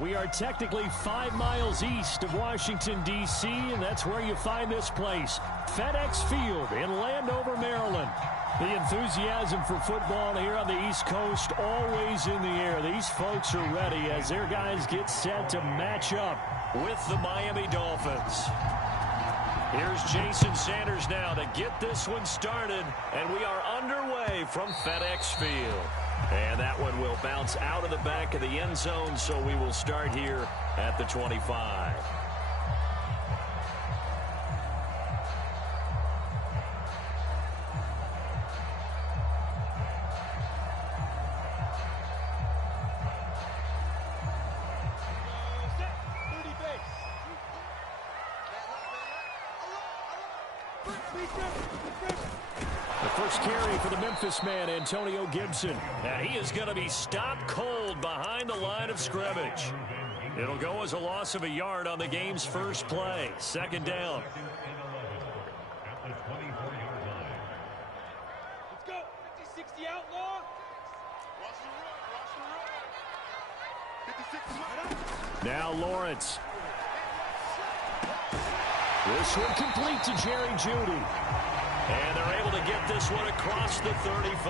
We are technically 5 miles east of Washington, D.C., and that's where you find this place, FedEx Field in Landover, Maryland. The enthusiasm for football here on the East Coast always in the air. These folks are ready as their guys get set to match up with the Miami Dolphins. Here's Jason Sanders now to get this one started, and we are underway from FedEx Field. And that one will bounce out of the back of the end zone, so we will start here at the 25. Carry for the Memphis man, Antonio Gibson. And he is going to be stopped cold behind the line of scrimmage. It'll go as a loss of a yard on the game's first play. Second down. Let's go. 50-60 outlaw. Now Lawrence. This one complete to Jerry Jeudy. And they're able to get this one across the 35.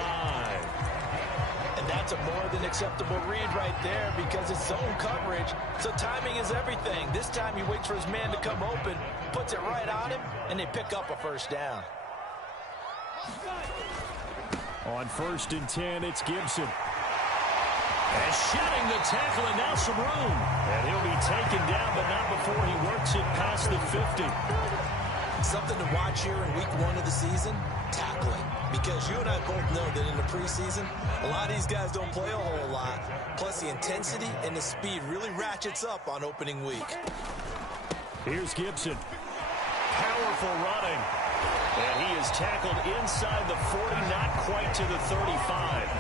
And that's a more than acceptable read right there because it's zone coverage. So timing is everything. This time he waits for his man to come open, puts it right on him, and they pick up a first down. On 1st and 10, it's Gibson. And shedding the tackle, and now some room. And he'll be taken down, but not before he works it past the 50. Something to watch here in week 1 of the season, tackling. Because you and I both know that in the preseason, a lot of these guys don't play a whole lot. Plus the intensity and the speed really ratchets up on opening week. Here's Gibson. Powerful running. And he is tackled inside the 40, not quite to the 35.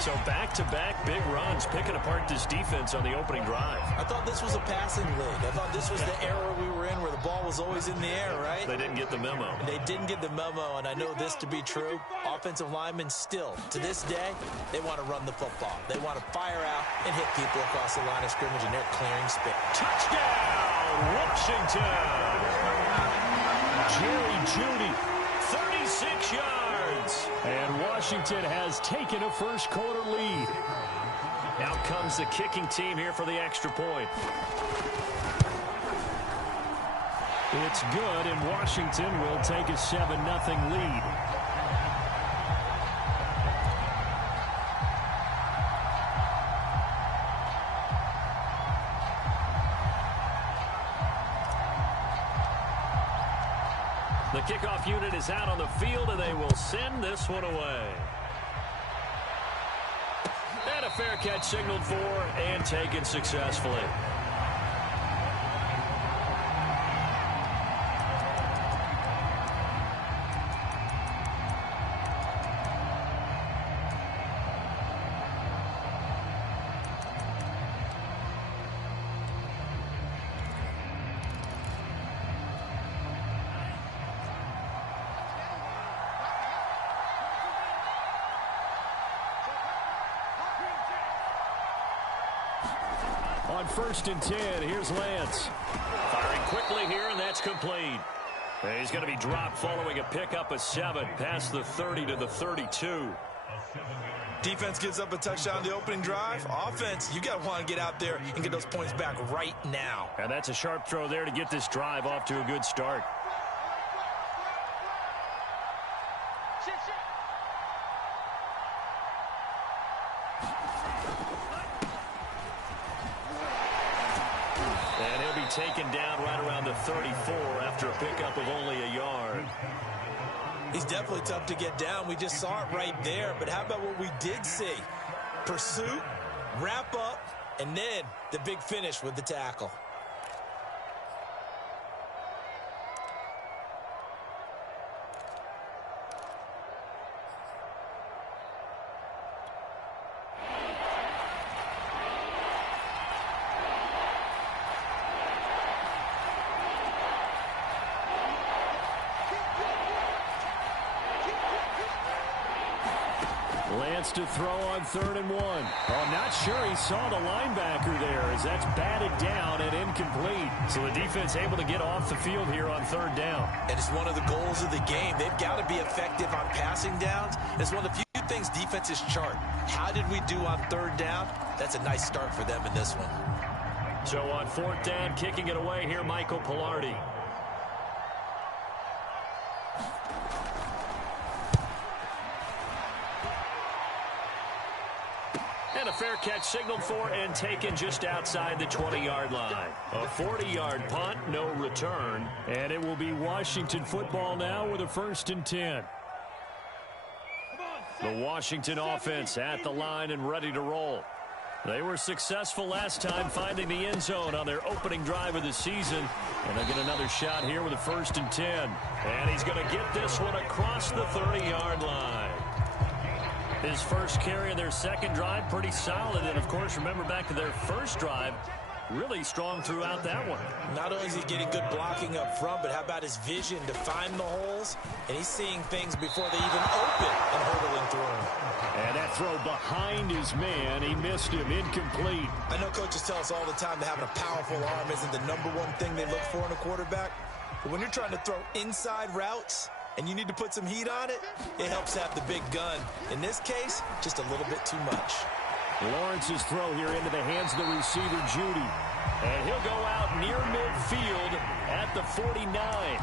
So back-to-back big runs, picking apart this defense on the opening drive. I thought this was a passing league. I thought this was the era we were in where the ball was always in the air, right? They didn't get the memo. They didn't get the memo, and I know this to be true. Offensive linemen still, to this day, they want to run the football. They want to fire out and hit people across the line of scrimmage, and they're clearing space. Touchdown, Washington! Jerry Jeudy, 36 yards. And Washington has taken a first-quarter lead. Out comes the kicking team here for the extra point. It's good, and Washington will take a 7-0 lead. The kickoff unit is out on the field, and they will send this one away. And a fair catch signaled for and taken successfully. On 1st and 10, here's Lance. Firing quickly here, and that's complete. And he's going to be dropped following a pickup of 7 past the 30 to the 32. Defense gives up a touchdown on the opening drive. Offense, you got to want to get out there and get those points back right now. And that's a sharp throw there to get this drive off to a good start. Taken down right around the 34 after a pickup of only a yard. He's definitely tough to get down. We just saw it right there. But how about what we did see? Pursuit, wrap up, and then the big finish with the tackle. chance to throw on 3rd and 1. Oh, I'm not sure he saw the linebacker there as that's batted down and incomplete. So the defense able to get off the field here on 3rd down. And it's one of the goals of the game. They've got to be effective on passing downs. It's one of the few things defenses chart. How did we do on 3rd down? That's a nice start for them in this one. So on 4th down, kicking it away here, Michael Pilardi. And a fair catch signaled for and taken just outside the 20-yard line. A 40-yard punt, no return. And it will be Washington football now with a 1st and 10. The Washington offense at the line and ready to roll. They were successful last time finding the end zone on their opening drive of the season. And they'll get another shot here with a 1st and 10. And he's going to get this one across the 30-yard line. His first carry of their second drive, pretty solid. And, of course, remember back to their first drive, really strong throughout that one. Not only is he getting good blocking up front, but how about his vision to find the holes? And he's seeing things before they even open and hurdling through them. And that throw behind his man, he missed him, incomplete. I know coaches tell us all the time that having a powerful arm isn't the #1 thing they look for in a quarterback. But when you're trying to throw inside routes and you need to put some heat on it, it helps have the big gun. In this case, just a little bit too much. Lawrence's throw here into the hands of the receiver, Judy. And he'll go out near midfield at the 49.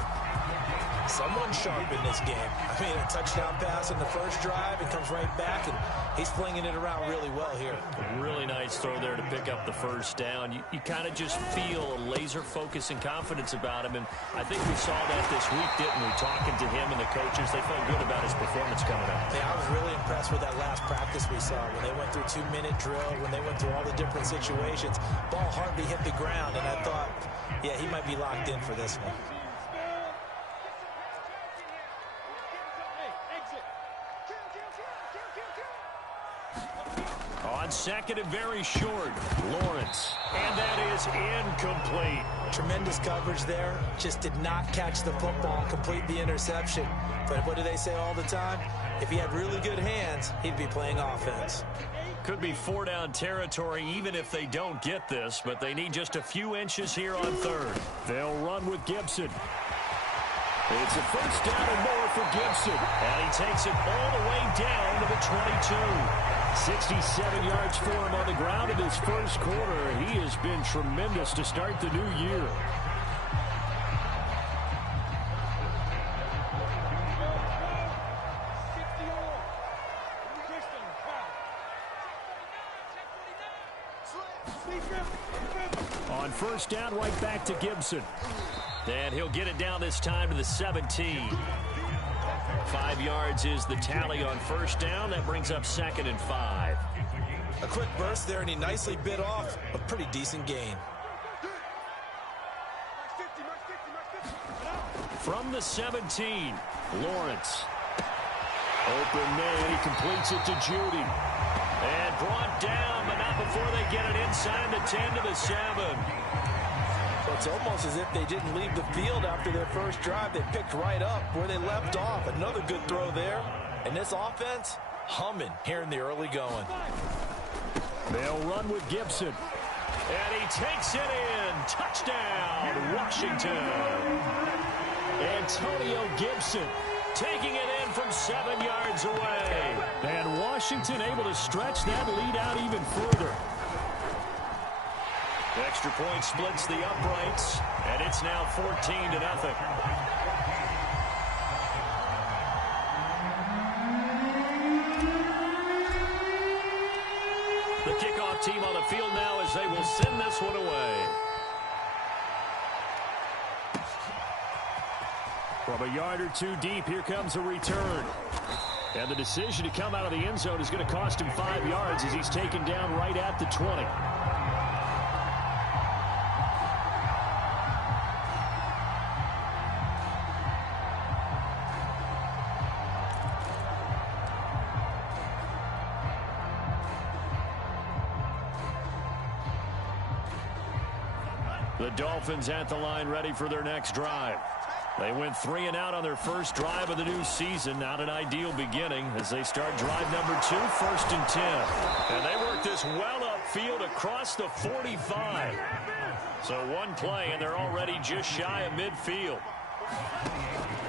Someone sharp in this game. I mean, a touchdown pass in the first drive and comes right back, and he's flinging it around really well here. Really nice throw there to pick up the 1st down. You kind of just feel a laser focus and confidence about him, and I think we saw that this week, didn't we? Talking to him and the coaches, they felt good about his performance coming up. Yeah, I was really impressed with that last practice we saw when they went through 2-minute drill, when they went through all the different situations. Ball hardly hit the ground, and I thought, yeah, he might be locked in for this one. On 2nd and very short, Lawrence. And that is incomplete. Tremendous coverage there. Just did not catch the football and complete the interception. But what do they say all the time? If he had really good hands, he'd be playing offense. Could be 4-down territory even if they don't get this, but they need just a few inches here on 3rd. They'll run with Gibson. It's a 1st down and more for Gibson. And he takes it all the way down to the 22. 67 yards for him on the ground in his first quarter. He has been tremendous to start the new year. On 1st down, right back to Gibson. And he'll get it down this time to the 17. 5 yards is the tally on 1st down. That brings up 2nd and 5. A quick burst there, and he nicely bit off a pretty decent gain. From the 17, Lawrence. Open man, he completes it to Judy. And brought down, but not before they get it inside the 10 to the 7. It's almost as if they didn't leave the field after their first drive. They picked right up where they left off. Another good throw there. And this offense, humming here in the early going. They'll run with Gibson. And he takes it in. Touchdown, Washington. Antonio Gibson taking it in from 7 yards away. And Washington able to stretch that lead out even further. Extra point splits the uprights, and it's now 14-0. The kickoff team on the field now as they will send this one away. From a yard or two deep, here comes a return. And the decision to come out of the end zone is going to cost him 5 yards as he's taken down right at the 20. The Dolphins at the line ready for their next drive. They went 3 and out on their first drive of the new season. Not an ideal beginning as they start drive number 2, 1st and 10. And they work this well upfield across the 45. So one play, and they're already just shy of midfield.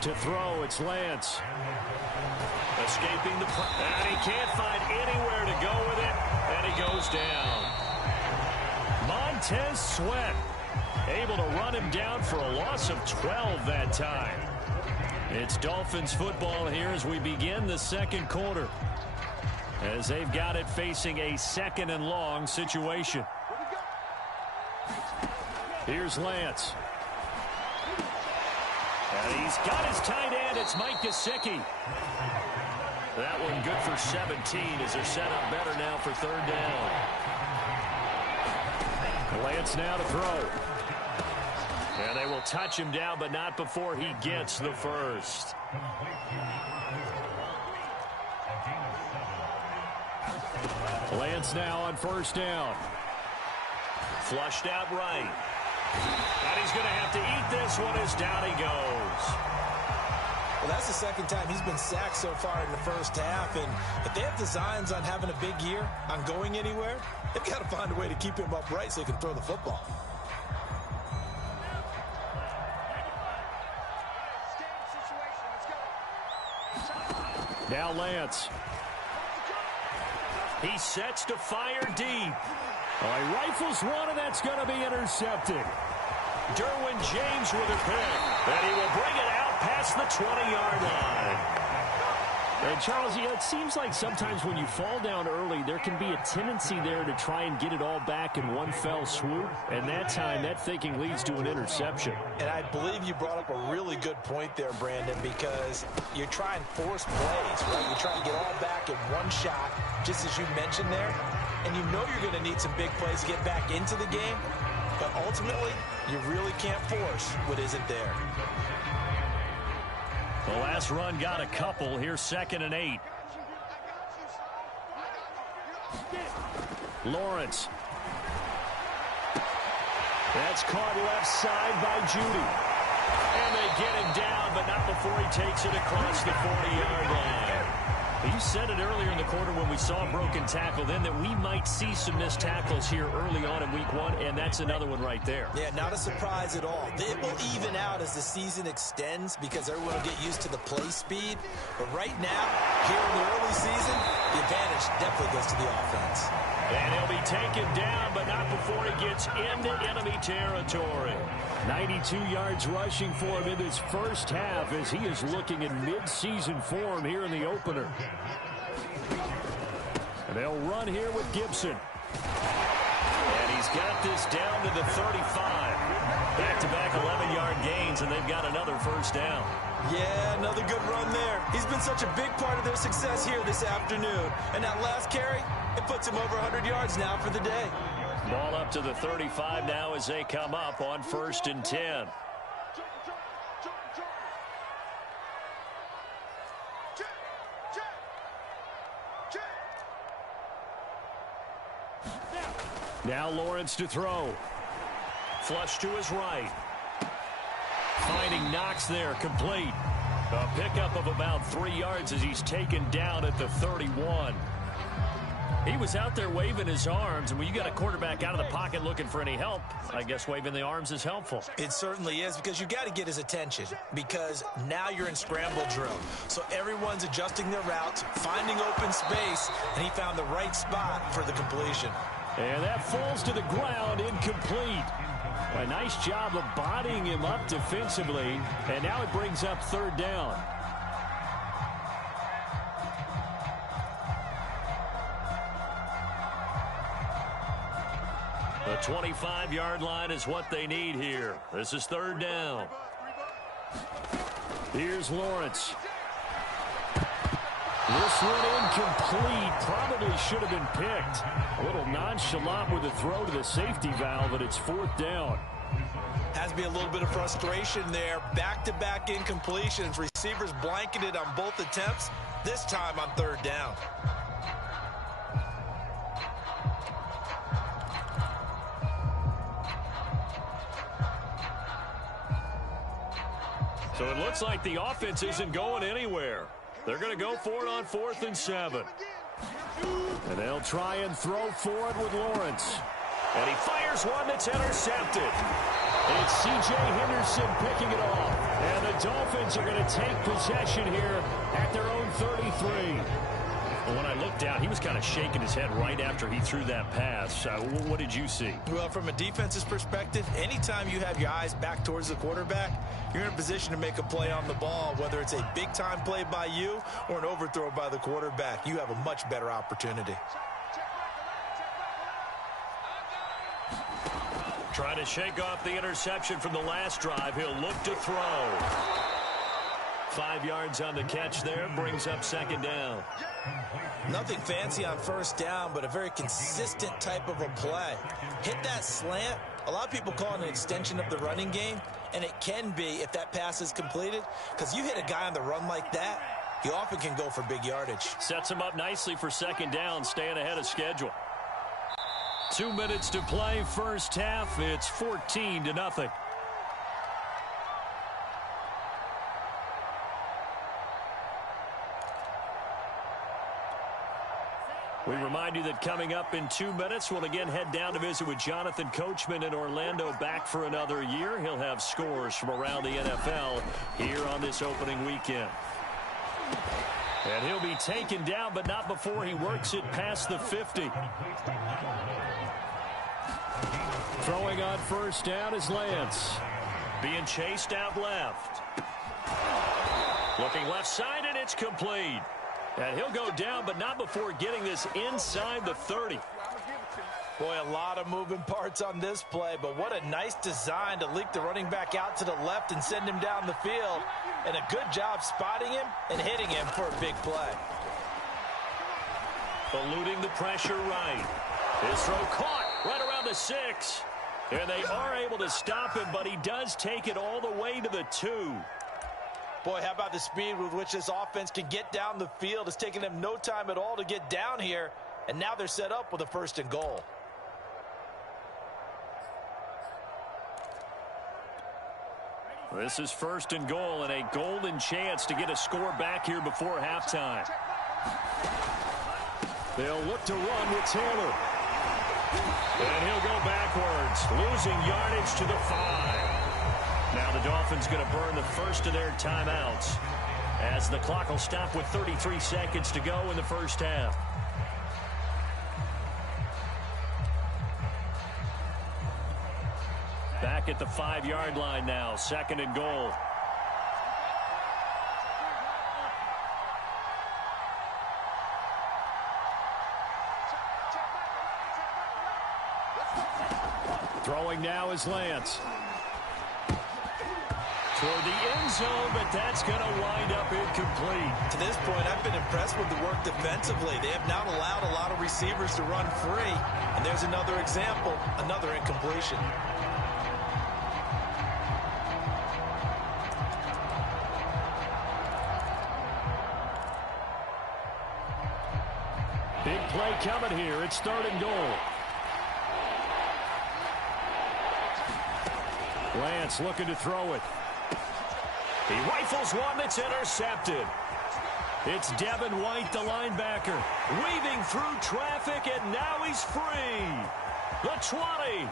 To throw, it's Lance. Escaping the play, and he can't find anywhere to go with it, and he goes down. Montez Sweat able to run him down for a loss of 12 that time. It's Dolphins football here as we begin the second quarter, as they've got it facing a 2nd and long situation. Here's Lance. And he's got his tight end. It's Mike Gesicki. That one good for 17 as they're set up better now for 3rd down. Lance now to throw. And they will touch him down, but not before he gets the first. Lance now on 1st down. Flushed out right. And he's going to have to eat this one as down he goes. Well, that's the 2nd time he's been sacked so far in the first half. And if they have designs on having a big year, on going anywhere, they've got to find a way to keep him upright so he can throw the football. Now Lance. He sets to fire deep. Oh, he rifles one, and that's going to be intercepted. Derwin James with a pick. And he will bring it out past the 20-yard line. And, Charles, it seems like sometimes when you fall down early, there can be a tendency there to try and get it all back in one fell swoop. And that time, that thinking leads to an interception. And I believe you brought up a really good point there, Brandon, because you're trying to force plays, right? You're trying to get all back in one shot, just as you mentioned there. And you know you're going to need some big plays to get back into the game. But ultimately, you really can't force what isn't there. The last run got a couple. Here's 2nd and 8. Lawrence. That's caught left side by Judy. And they get him down, but not before he takes it across the 40-yard line. You said it earlier in the quarter when we saw a broken tackle then that we might see some missed tackles here early on in week 1, and that's another one right there. Yeah, not a surprise at all. It will even out as the season extends because everyone will get used to the play speed. But right now, here in the early season, the advantage definitely goes to the offense. And he'll be taken down, but not before he gets into enemy territory. 92 yards rushing for him in this first half as he is looking in mid-season form here in the opener. And they'll run here with Gibson. And he's got this down to the 35. Back-to-back 11-yard gains, and they've got another first down. Yeah, another good run there. He's been such a big part of their success here this afternoon. And that last carry, it puts him over 100 yards now for the day. Ball up to the 35 now as they come up on 1st and 10. Now Lawrence to throw. Flush to his right. Finding Knox there, complete. A pickup of about 3 yards as he's taken down at the 31. He was out there waving his arms, and when you got a quarterback out of the pocket looking for any help, I guess waving the arms is helpful. It certainly is, because you got to get his attention, because now you're in scramble drill. So everyone's adjusting their routes, finding open space, and he found the right spot for the completion. And that falls to the ground, incomplete. A nice job of bodying him up defensively, and now it brings up 3rd down. The 25-yard line is what they need here. This is 3rd down. Here's Lawrence. This one incomplete. Probably should have been picked. A little nonchalant with the throw to the safety valve, but it's 4th down. Has to be a little bit of frustration there. Back-to-back incompletions. Receivers blanketed on both attempts. This time on 3rd down. So it looks like the offense isn't going anywhere. They're going to go for it on 4th and 7. And they'll try and throw for it with Lawrence. And he fires one that's intercepted. It's C.J. Henderson picking it off. And the Dolphins are going to take possession here at their own 33. Well, when I looked down, he was kind of shaking his head right after he threw that pass. What did you see? Well, from a defense's perspective, anytime you have your eyes back towards the quarterback, you're in a position to make a play on the ball, whether it's a big-time play by you or an overthrow by the quarterback. You have a much better opportunity. Trying to shake off the interception from the last drive. He'll look to throw. 5 yards on the catch there, brings up 2nd down. Nothing fancy on 1st down, but a very consistent type of a play. Hit that slant. A lot of people call it an extension of the running game, and it can be if that pass is completed, because you hit a guy on the run like that, he often can go for big yardage. Sets him up nicely for 2nd down, staying ahead of schedule. 2 minutes to play, first half. It's 14-0. We remind you that coming up in 2 minutes, we'll again head down to visit with Jonathan Coachman in Orlando, back for another year. He'll have scores from around the NFL here on this opening weekend. And he'll be taken down, but not before he works it past the 50. Throwing on 1st down is Lance. Being chased out left. Looking left side, and it's complete. And he'll go down, but not before getting this inside the 30. Boy, a lot of moving parts on this play, but what a nice design to leak the running back out to the left and send him down the field. And a good job spotting him and hitting him for a big play. Eluding the pressure right. His throw caught right around the 6. And they are able to stop him, but he does take it all the way to the 2. Boy, how about the speed with which this offense can get down the field? It's taken them no time at all to get down here, and now they're set up with a 1st and goal. This is 1st and goal, and a golden chance to get a score back here before halftime. They'll look to run with Taylor. And he'll go backwards, losing yardage to the 5. Now the Dolphins going to burn the first of their timeouts as the clock will stop with 33 seconds to go in the first half. Back at the 5-yard line now, 2nd and goal. Throwing now is Lance. Toward the end zone, but that's going to wind up incomplete. To this point, I've been impressed with the work defensively. They have not allowed a lot of receivers to run free. And there's another example, another incompletion. Big play coming here. It's 3rd and goal. Lance looking to throw it. He rifles one that's intercepted. It's Devin White, the linebacker, weaving through traffic, and now he's free. The 20.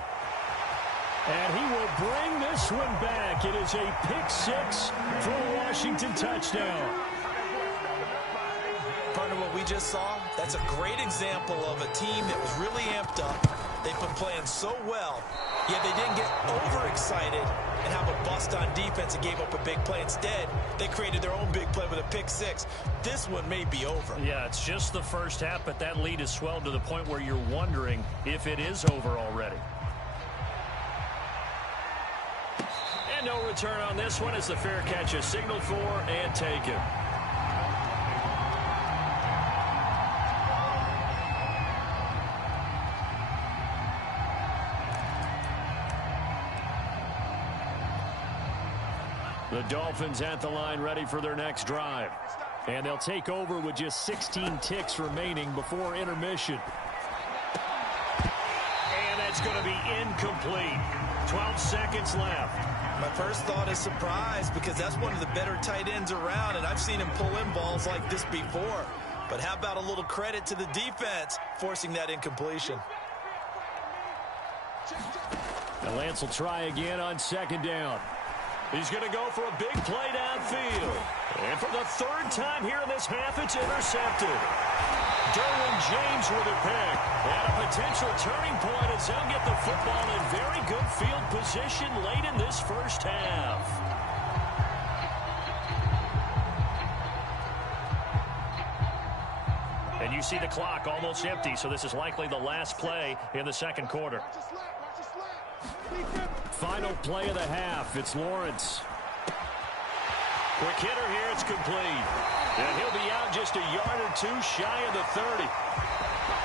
And he will bring this one back. It is a pick-6 for a Washington touchdown. Part of what we just saw, that's a great example of a team that was really amped up. They've been playing so well, yet they didn't get overexcited and have a bust on defense and gave up a big play. Instead, they created their own big play with a pick-6. This one may be over. Yeah, it's just the first half, but that lead has swelled to the point where you're wondering if it is over already. And no return on this one as the fair catch is signaled for and taken. The Dolphins at the line ready for their next drive. And they'll take over with just 16 ticks remaining before intermission. And that's going to be incomplete. 12 seconds left. My first thought is surprise because that's one of the better tight ends around, and I've seen him pull in balls like this before. But how about a little credit to the defense forcing that incompletion? And Lance will try again on second down. He's going to go for a big play downfield. And for the third time here in this half, it's intercepted. Derwin James with a pick. And a potential turning point as they'll get the football in very good field position late in this first half. And you see the clock almost empty, so this is likely the last play in the second quarter. Final play of the half. It's Lawrence. Quick hitter here. It's complete. And he'll be out just a yard or two shy of the 30.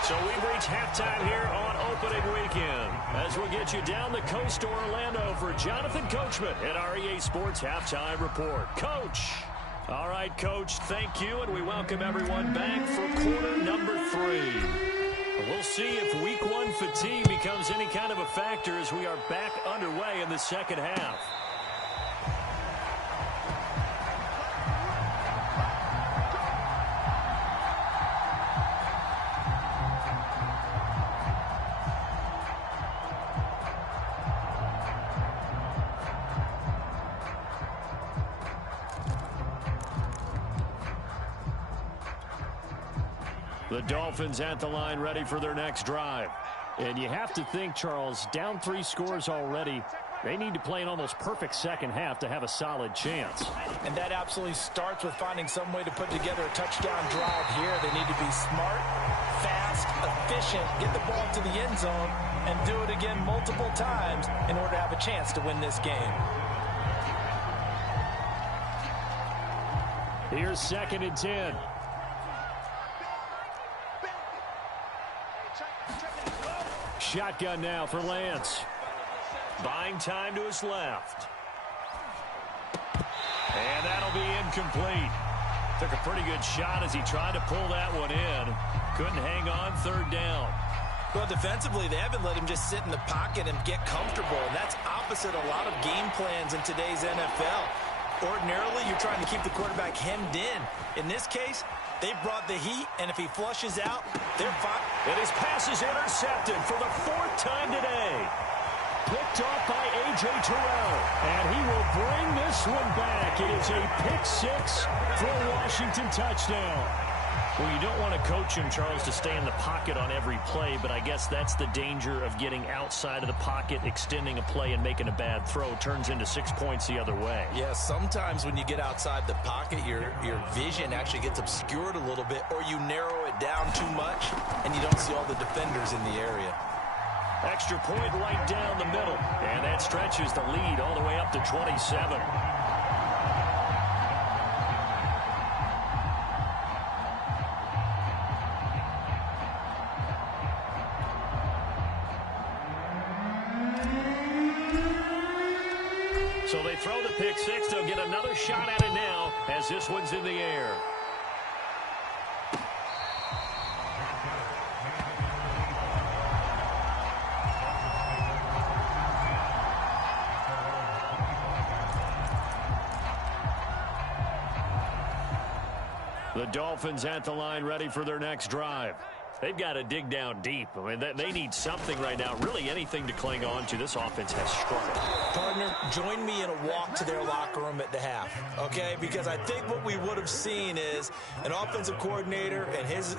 So we've reached halftime here on opening weekend. As we'll get you down the coast to Orlando for Jonathan Coachman at our EA Sports Halftime Report. Coach. All right, Coach, thank you, and we welcome everyone back for quarter number 3. We'll see if week 1 fatigue becomes any kind of a factor as we are back underway in the second half. The Dolphins at the line ready for their next drive. And you have to think, Charles, down 3 scores already. They need to play an almost perfect second half to have a solid chance. And that absolutely starts with finding some way to put together a touchdown drive here. They need to be smart, fast, efficient, get the ball to the end zone, and do it again multiple times in order to have a chance to win this game. Here's 2nd and 10. Shotgun now for Lance. Buying time to his left. And that'll be incomplete. Took a pretty good shot as he tried to pull that one in. Couldn't hang on 3rd down. Well, defensively, they haven't let him just sit in the pocket and get comfortable, and that's opposite a lot of game plans in today's NFL. Ordinarily, you're trying to keep the quarterback hemmed in. In this case, they brought the heat, and if he flushes out, they're fine. And his pass is intercepted for the 4th time today. Picked off by A.J. Terrell, and he will bring this one back. It is a pick 6 for a Washington touchdown. Well, you don't want to coach him, Charles, to stay in the pocket on every play, but I guess that's the danger of getting outside of the pocket, extending a play, and making a bad throw. Turns into 6 points the other way. Yeah, sometimes when you get outside the pocket, your vision actually gets obscured a little bit, or you narrow it down too much, and you don't see all the defenders in the area. Extra point right down the middle, and that stretches the lead all the way up to 27. So they throw the pick 6. They'll get another shot at it now as this one's in the air. The Dolphins at the line ready for their next drive. They've got to dig down deep. I mean, they need something right now, really anything to cling on to. This offense has struggled. Partner, join me in a walk to their locker room at the half, okay? Because I think what we would have seen is an offensive coordinator and his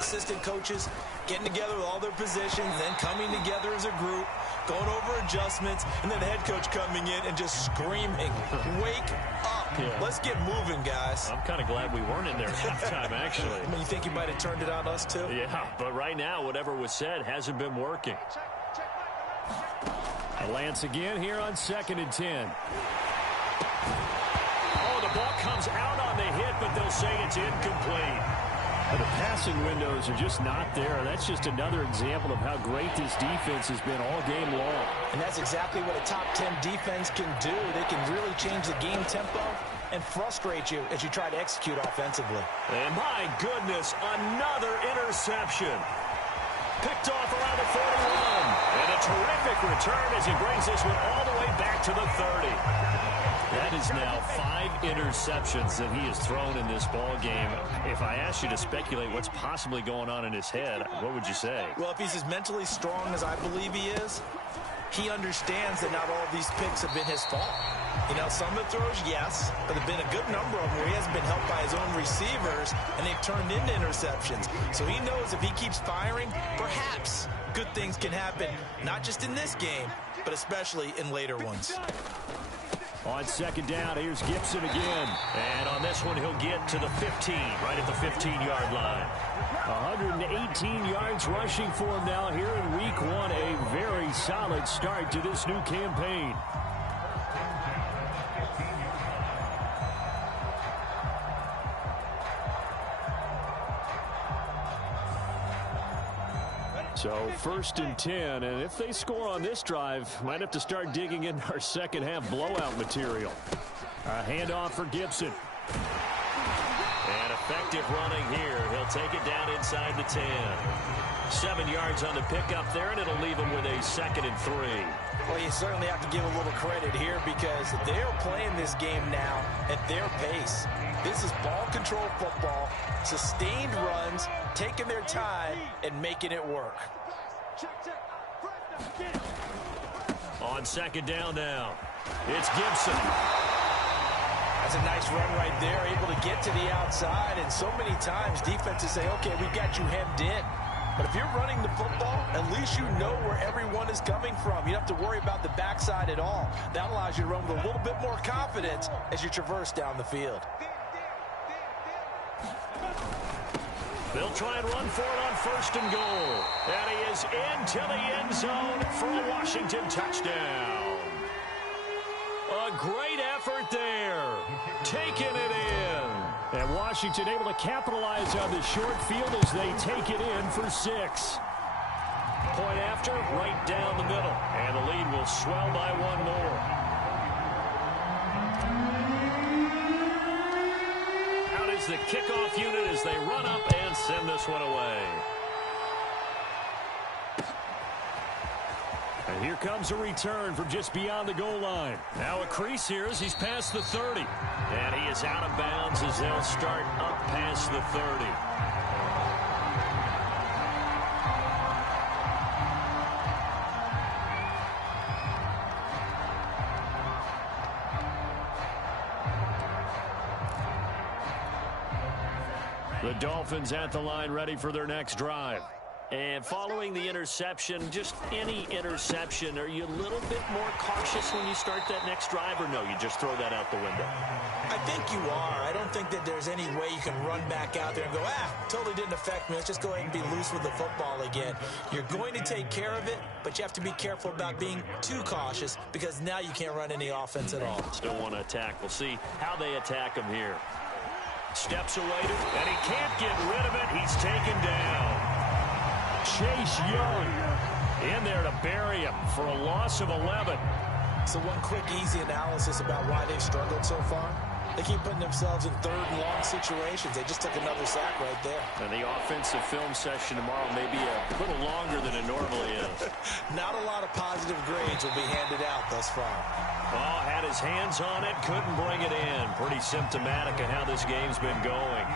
assistant coaches getting together with all their positions, then coming together as a group, going over adjustments, and then the head coach coming in and just screaming, wake up. Yeah. Let's get moving, guys. I'm kind of glad we weren't in there at halftime, actually. I mean, you think you might have turned it on us, too? Yeah, but right now, whatever was said hasn't been working. Lance again here on 2nd and 10. Oh, the ball comes out on the hit, but they'll say it's incomplete. The passing windows are just not there. That's just another example of how great this defense has been all game long. And that's exactly what a top 10 defense can do. They can really change the game tempo and frustrate you as you try to execute offensively. And my goodness, another interception. Picked off around the 41. And a terrific return as he brings this one all the way back to the 30. That is now 5 interceptions that he has thrown in this ball game. If I asked you to speculate what's possibly going on in his head, what would you say? Well, if he's as mentally strong as I believe he is, he understands that not all of these picks have been his fault. You know, some of the throws, yes, but there have been a good number of them where he hasn't been helped by his own receivers, and they've turned into interceptions. So he knows if he keeps firing, perhaps good things can happen, not just in this game, but especially in later ones. On second down, here's Gibson again. And on this one, he'll get to the 15, right at the 15-yard line. 118 yards rushing for him now here in week 1. A very solid start to this new campaign. So 1st and 10, and if they score on this drive, might have to start digging in our second half blowout material. A handoff for Gibson. And effective running here. He'll take it down inside the 10. 7 yards on the pickup there, and it'll leave him with a 2nd and 3. Well, you certainly have to give a little credit here because they're playing this game now at their pace. This is ball control football, sustained runs, taking their time, and making it work. On second down now, it's Gibson. That's a nice run right there, able to get to the outside, and so many times defenses say, okay, we've got you hemmed in. But if you're running the football, at least you know where everyone is coming from. You don't have to worry about the backside at all. That allows you to run with a little bit more confidence as you traverse down the field. They'll try and run for it on 1st and goal. And he is into the end zone for a Washington touchdown. A great effort there. Taking it in. And Washington able to capitalize on the short field as they take it in for 6. Point after, right down the middle. And the lead will swell by 1 more. The kickoff unit as they run up and send this one away. And here comes a return from just beyond the goal line. Now a crease here as he's past the 30. And he is out of bounds as they'll start up past the 30. The Dolphins at the line ready for their next drive. And following the interception, just any interception, are you a little bit more cautious when you start that next drive, or no, you just throw that out the window? I think you are. I don't think that there's any way you can run back out there and go, totally didn't affect me. Let's just go ahead and be loose with the football again. You're going to take care of it, but you have to be careful about being too cautious because now you can't run any offense at all. Still want to attack. We'll see how they attack him here. Steps away, and he can't get rid of it. He's taken down. Chase Young in there to bury him for a loss of 11. So one quick, easy analysis about why they've struggled so far. They keep putting themselves in 3rd and long situations. They just took another sack right there. And the offensive film session tomorrow may be a little longer than it normally is. Not a lot of positive grades will be handed out thus far. Oh, had his hands on it, couldn't bring it in. Pretty symptomatic of how this game's been going.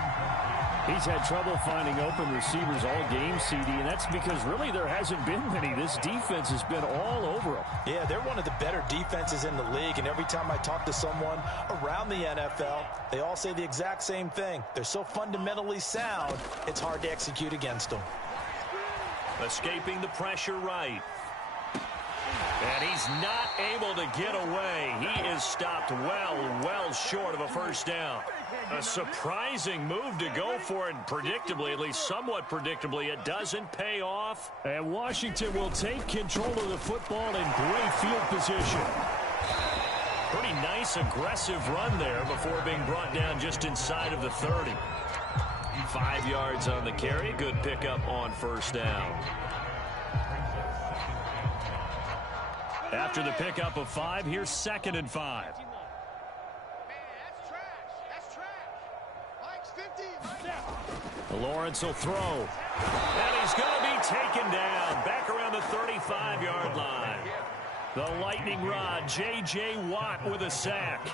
He's had trouble finding open receivers all game, CD, and that's because really there hasn't been many. This defense has been all over him. Yeah, they're one of the better defenses in the league, and every time I talk to someone around the NFL, they all say the exact same thing. They're so fundamentally sound, it's hard to execute against them. Escaping the pressure right. And he's not able to get away. He is stopped well short of a 1st down. A surprising move to go for it, predictably, at least somewhat predictably. It doesn't pay off. And Washington will take control of the football in great field position. Pretty nice, aggressive run there before being brought down just inside of the 30. 5 yards on the carry. Good pickup on 1st down. After the pickup of 5, here's 2nd and 5. Man, that's trash. That's trash. Mike's 50. Lawrence will throw. And he's going to be taken down back around the 35-yard line. The lightning rod, J.J. Watt with a sack.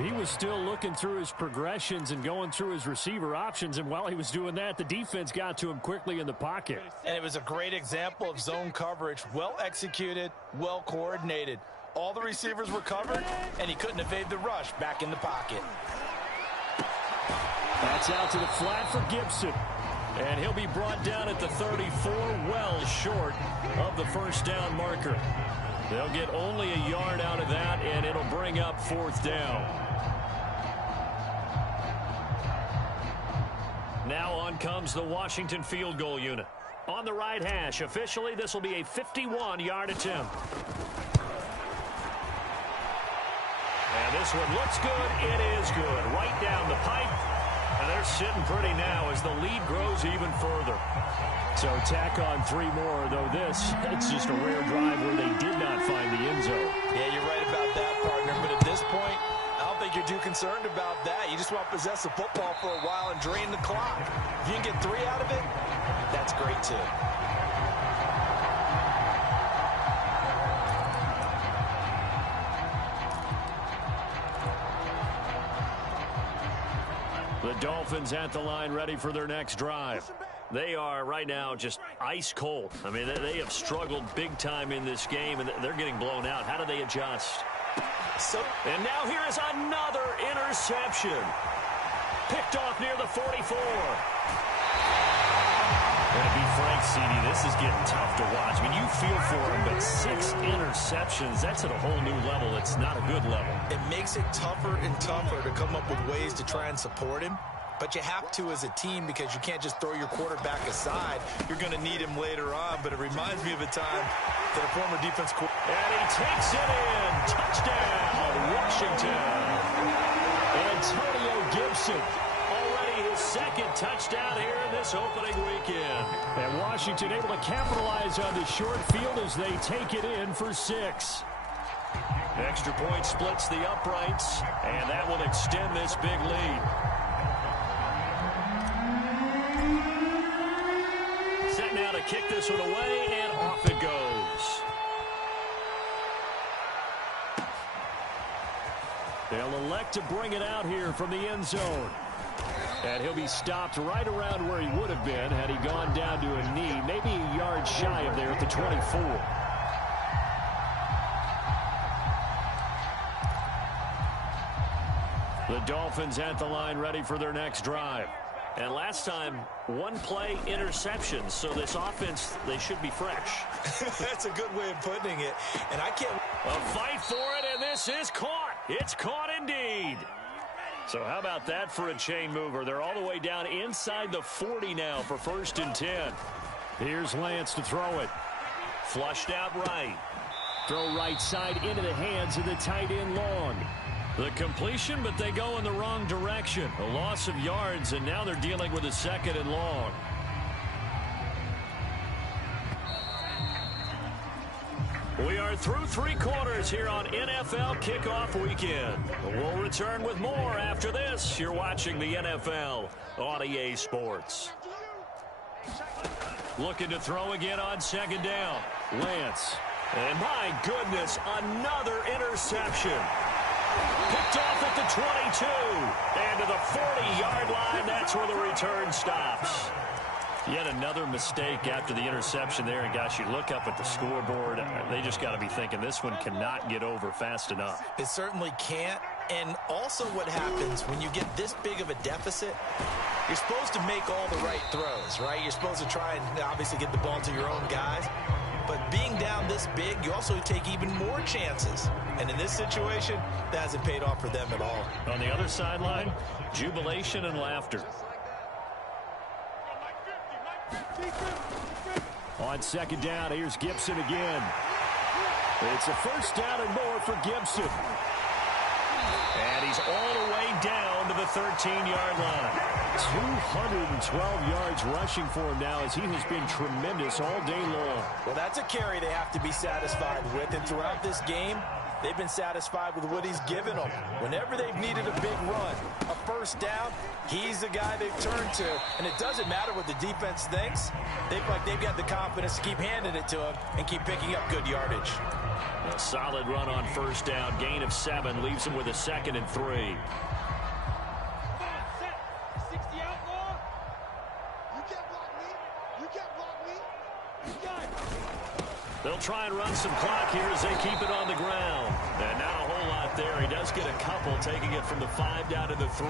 He was still looking through his progressions and going through his receiver options, and while he was doing that, the defense got to him quickly in the pocket. And it was a great example of zone coverage, well executed, well coordinated. All the receivers were covered, and he couldn't evade the rush back in the pocket. That's out to the flat for Gibson. And he'll be brought down at the 34, well short of the first down marker. They'll get only a yard out of that, and it'll bring up fourth down. Now on comes the Washington field goal unit. On the right hash, officially this will be a 51-yard attempt. And this one looks good. It is good. Right down the pipe. And they're sitting pretty now as the lead grows even further. So tack on 3 more, though it's just a rare drive where they did not find the end zone. Yeah, you're right about that, partner. But at this point, I don't think you're too concerned about that. You just want to possess the football for a while and drain the clock. If you can get 3 out of it, that's great too. The Dolphins at the line ready for their next drive. They are right now just ice cold. I mean, they have struggled big time in this game, and they're getting blown out. How do they adjust? And now here is another interception. Picked off near the 44. And to be frank, CD, this is getting tough to watch. I mean, you feel for him, but 6 interceptions, that's at a whole new level. It's not a good level. It makes it tougher and tougher to come up with ways to try and support him. But you have to as a team because you can't just throw your quarterback aside. You're going to need him later on. But it reminds me of a time that a former defense coordinator. And he takes it in. Touchdown, Washington. Antonio Gibson. Already his second touchdown here in this opening weekend. And Washington able to capitalize on the short field as they take it in for 6. Extra point splits the uprights, and that will extend this big lead. Set now to kick this one away, and off it goes. They'll elect to bring it out here from the end zone. And he'll be stopped right around where he would have been had he gone down to a knee, maybe a yard shy of there at the 24. The Dolphins at the line ready for their next drive. And last time, 1 play interception. So this offense, they should be fresh. That's a good way of putting it. And I can't. A fight for it, and this is caught. It's caught indeed. So how about that for a chain mover? They're all the way down inside the 40 now for 1st and 10. Here's Lance to throw it. Flushed out right. Throw right side into the hands of the tight end Long. The completion, but they go in the wrong direction. A loss of yards, and now they're dealing with a 2nd and long. We are through 3 quarters here on NFL Kickoff Weekend. We'll return with more after this. You're watching the NFL on EA Sports. Looking to throw again on 2nd down. Lance. And my goodness, another interception. Picked off at the 22. And to the 40-yard line, that's where the return stops. Yet another mistake after the interception there. And, gosh, you look up at the scoreboard. They just got to be thinking this one cannot get over fast enough. It certainly can't. And also what happens when you get this big of a deficit, you're supposed to make all the right throws, right? You're supposed to try and obviously get the ball to your own guys. But being down this big, you also take even more chances. And in this situation, that hasn't paid off for them at all. On the other sideline, jubilation and laughter. On 2nd down, here's Gibson again. It's a 1st down and more for Gibson. And he's all the way down to the 13-yard line. 212 yards rushing for him now as he has been tremendous all day long. Well, that's a carry they have to be satisfied with. And throughout this game, They've been satisfied with what he's given them. Whenever they've needed a big run, a first down, he's the guy they've turned to. And it doesn't matter what the defense thinks. They've got the confidence to keep handing it to him and keep picking up good yardage. A solid run on first down. Gain of 7 leaves him with a 2nd and 3. They'll try and run some clock here as they keep it on the ground. And not a whole lot there. He does get a couple, taking it from the 5 down to the 3.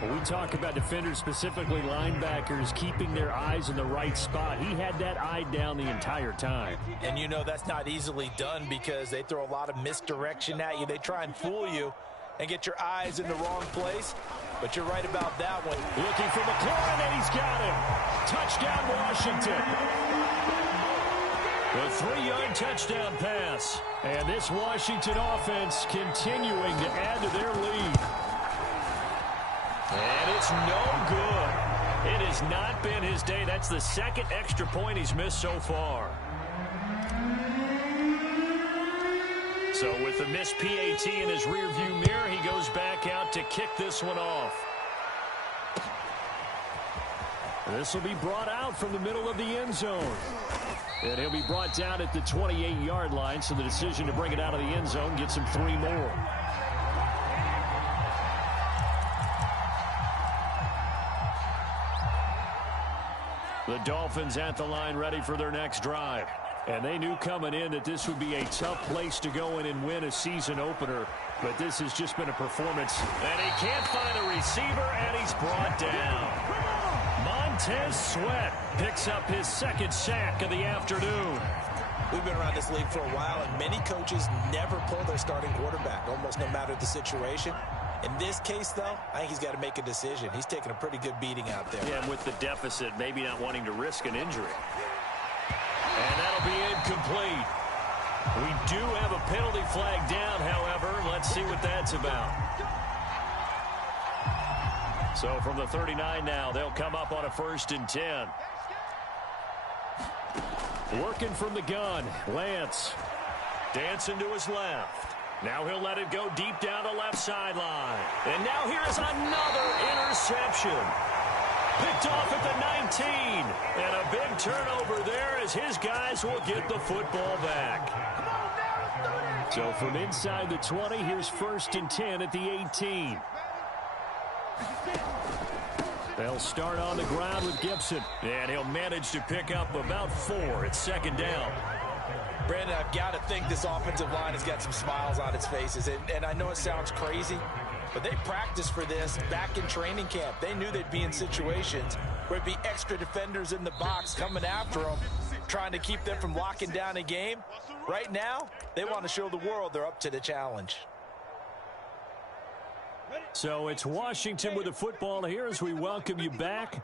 When we talk about defenders, specifically linebackers, keeping their eyes in the right spot, he had that eye down the entire time. And you know that's not easily done because they throw a lot of misdirection at you. They try and fool you and get your eyes in the wrong place. But you're right about that one. Looking for McLaurin, and he's got him. Touchdown, Washington. The 3-yard touchdown pass. And this Washington offense continuing to add to their lead. And it's no good. It has not been his day. That's the 2nd extra point he's missed so far. So with the missed PAT in his rearview mirror, he goes back out to kick this one off. This will be brought out from the middle of the end zone. And he'll be brought down at the 28-yard line, so the decision to bring it out of the end zone gets him 3 more. The Dolphins at the line ready for their next drive. And they knew coming in that this would be a tough place to go in and win a season opener. But this has just been a performance. And he can't find a receiver, and he's brought down. Montez Sweat picks up his 2nd sack of the afternoon. We've been around this league for a while, and many coaches never pull their starting quarterback, almost no matter the situation. In this case, though, I think he's got to make a decision. He's taking a pretty good beating out there. Yeah, and with the deficit, maybe not wanting to risk an injury. And that'll be incomplete. We do have a penalty flag down, however. Let's see what that's about. So from the 39 now, they'll come up on a 1st and 10. Working from the gun, Lance. Dancing to his left. Now he'll let it go deep down the left sideline. And now here's another interception. Picked off at the 19. And a big turnover there as his guys will get the football back. So from inside the 20, here's 1st and 10 at the 18. They'll start on the ground with Gibson. And he'll manage to pick up about 4 at 2nd down. Brandon, I've got to think this offensive line has got some smiles on its faces. And I know it sounds crazy, but they practiced for this back in training camp. They knew they'd be in situations where it'd be extra defenders in the box coming after them, trying to keep them from locking down a game. Right now, they want to show the world they're up to the challenge. So it's Washington with the football here as we welcome you back.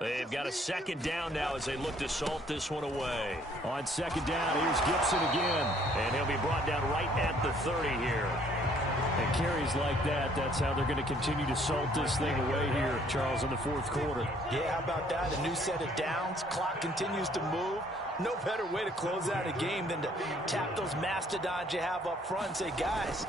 They've got a 2nd down now as they look to salt this one away. On 2nd down, here's Gibson again. And he'll be brought down right at the 30 here. And carries like that, that's how they're going to continue to salt this thing away here, Charles, in the 4th quarter. Yeah, how about that? A new set of downs. Clock continues to move. No better way to close out a game than to tap those mastodons you have up front and say, guys,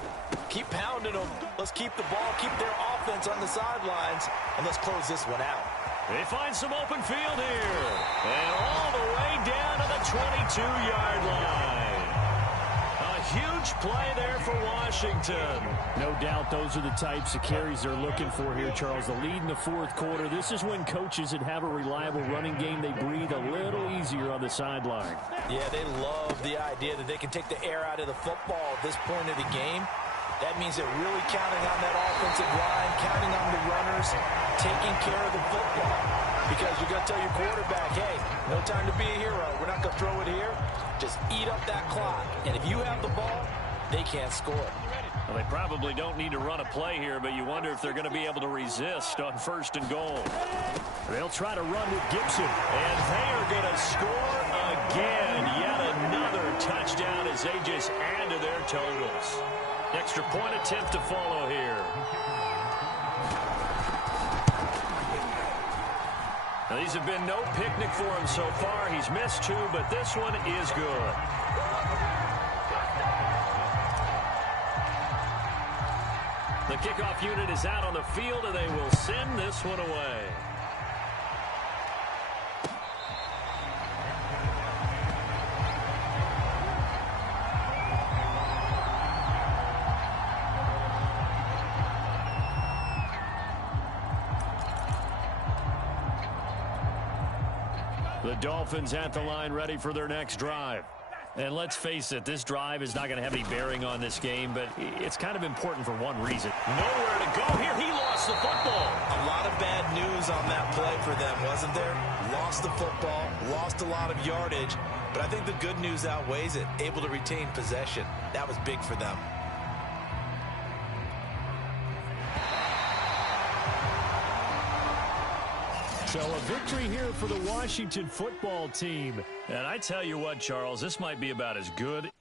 keep pounding them. Let's keep the ball, keep their offense on the sidelines, and let's close this one out. They find some open field here. And all the way down to the 22-yard line. A huge play there for Washington. No doubt those are the types of carries they're looking for here, Charles. The lead in the 4th quarter. This is when coaches that have a reliable running game, they breathe a little easier on the sideline. Yeah, they love the idea that they can take the air out of the football at this point of the game. That means they're really counting on that offensive line, counting on the runners, taking care of the football. Because you're going to tell your quarterback, hey, no time to be a hero. We're not going to throw it here. Just eat up that clock. And if you have the ball, they can't score. Well, they probably don't need to run a play here, but you wonder if they're going to be able to resist on 1st and goal. They'll try to run with Gibson. And they are going to score again. Yet another touchdown as they just add to their totals. Extra point attempt to follow here. Now, these have been no picnic for him so far. He's missed 2, but this one is good. The kickoff unit is out on the field, and they will send this one away. The Dolphins at the line ready for their next drive. And let's face it, this drive is not going to have any bearing on this game, but it's kind of important for one reason. Nowhere to go here. He lost the football. A lot of bad news on that play for them, wasn't there? Lost the football, lost a lot of yardage, but I think the good news outweighs it. Able to retain possession. That was big for them. So a victory here for the Washington football team. And I tell you what, Charles, this might be about as good